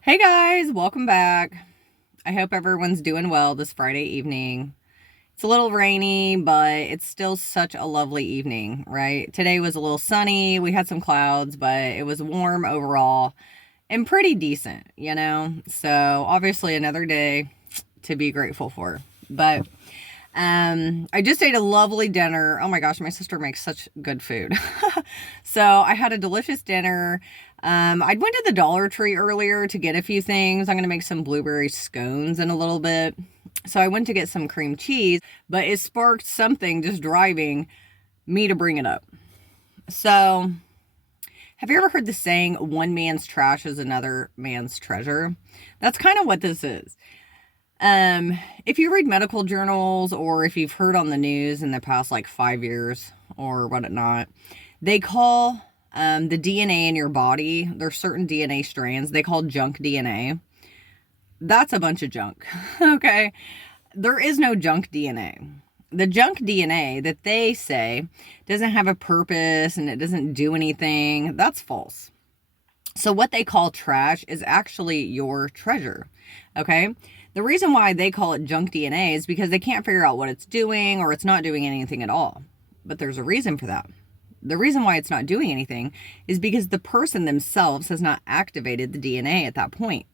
Hey guys, welcome back. I hope everyone's doing well this Friday evening. It's a little rainy, but it's still such a lovely evening, right? Today was a little sunny. We had some clouds, but it was warm overall and pretty decent. So, obviously another day to be grateful for. But I just ate a lovely dinner. Oh my gosh, my sister makes such good food. So I had a delicious dinner. I went to the Dollar Tree earlier to get a few things. I'm gonna make some blueberry scones in a little bit. So I went to get some cream cheese, but it sparked something just driving me to bring it up. So, have you ever heard the saying, one man's trash is another man's treasure? That's kind of what this is. If you read medical journals or if you've heard on the news in the past like 5 years or whatnot, they call the DNA in your body, there's certain DNA strands they call junk DNA. That's a bunch of junk. Okay. There is no junk DNA. The junk DNA that they say doesn't have a purpose and it doesn't do anything, that's false. So what they call trash is actually your treasure. Okay. The reason why they call it junk DNA is because they can't figure out what it's doing or it's not doing anything at all. But there's a reason for that. The reason why it's not doing anything is because the person themselves has not activated the DNA at that point.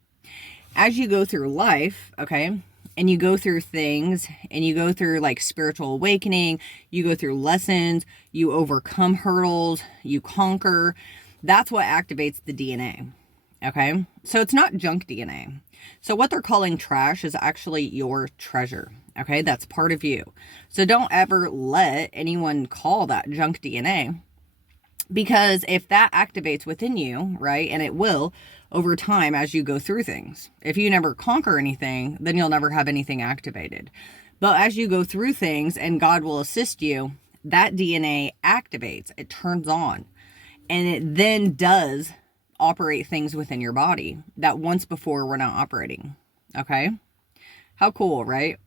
As you go through life, okay, and you go through things and you go through like spiritual awakening, you go through lessons, you overcome hurdles, you conquer, that's what activates the DNA. Okay, so it's not junk DNA. So what they're calling trash is actually your treasure. Okay, that's part of you. So don't ever let anyone call that junk DNA, because if that activates within you, right, and it will over time as you go through things. If you never conquer anything, then you'll never have anything activated. But as you go through things and God will assist you, that DNA activates, it turns on, and it then does operate things within your body that once before were not operating. Okay? How cool, right?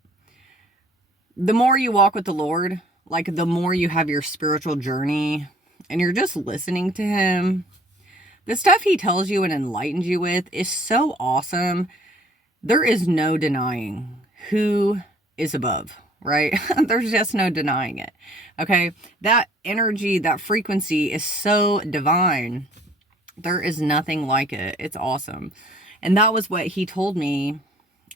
The more you walk with the Lord, like the more you have your spiritual journey and you're just listening to Him, the stuff He tells you and enlightens you with is so awesome. There is no denying who is above, right? There's just no denying it. Okay? That energy, that frequency is so divine. There is nothing like it. It's awesome. And that was what He told me.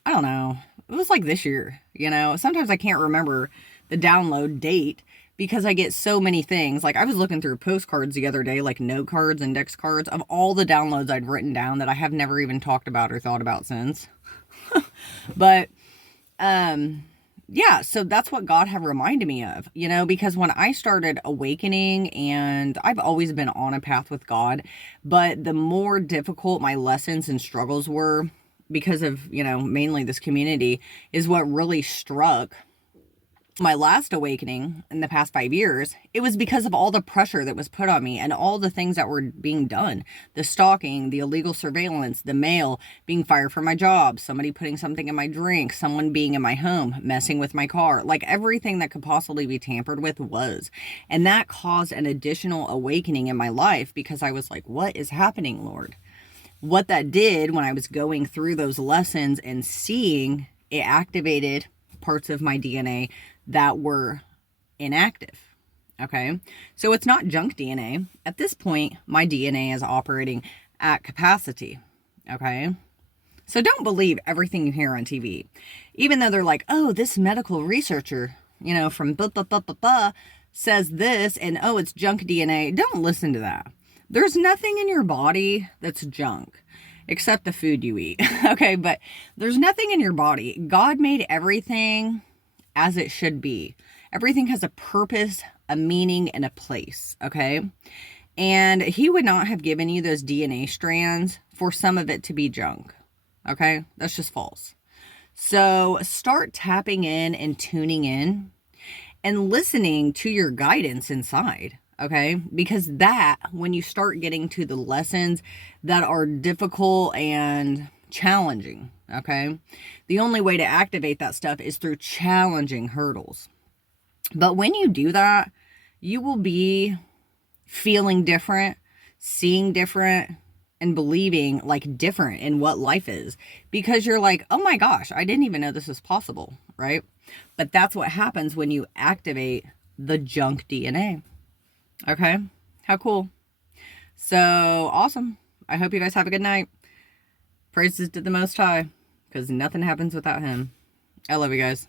I don't know. It was like this year. Sometimes I can't remember the download date because I get so many things. Like I was looking through postcards the other day, like note cards, index cards of all the downloads I'd written down that I have never even talked about or thought about since. But yeah, so that's what God had reminded me of, because when I started awakening, and I've always been on a path with God, but the more difficult my lessons and struggles were because of, mainly this community, is what really struck my last awakening in the past 5 years. It was because of all the pressure that was put on me and all the things that were being done, the stalking, the illegal surveillance, the mail, being fired from my job, somebody putting something in my drink, someone being in my home, messing with my car, like everything that could possibly be tampered with was. And that caused an additional awakening in my life because I was like, what is happening, Lord? What that did when I was going through those lessons and seeing it activated parts of my DNA that were inactive. Okay. So it's not junk DNA. At this point, my DNA is operating at capacity. Okay. So don't believe everything you hear on TV. Even though they're like, oh, this medical researcher, from blah, blah, blah, blah, blah, says this and oh, it's junk DNA. Don't listen to that. There's nothing in your body that's junk except the food you eat. Okay. But there's nothing in your body. God made everything as it should be. Everything has a purpose, a meaning, and a place, okay? And He would not have given you those DNA strands for some of it to be junk, okay? That's just false. So start tapping in and tuning in and listening to your guidance inside, okay? Because that, when you start getting to the lessons that are difficult and challenging, okay, the only way to activate that stuff is through challenging hurdles. But when you do that, you will be feeling different, seeing different, and believing like different in what life is, because you're like, oh my gosh, I didn't even know this was possible, right? But that's what happens when you activate the junk DNA. Okay? How cool. So awesome. I hope you guys have a good night. Praises to the Most High, because nothing happens without him. I love you guys.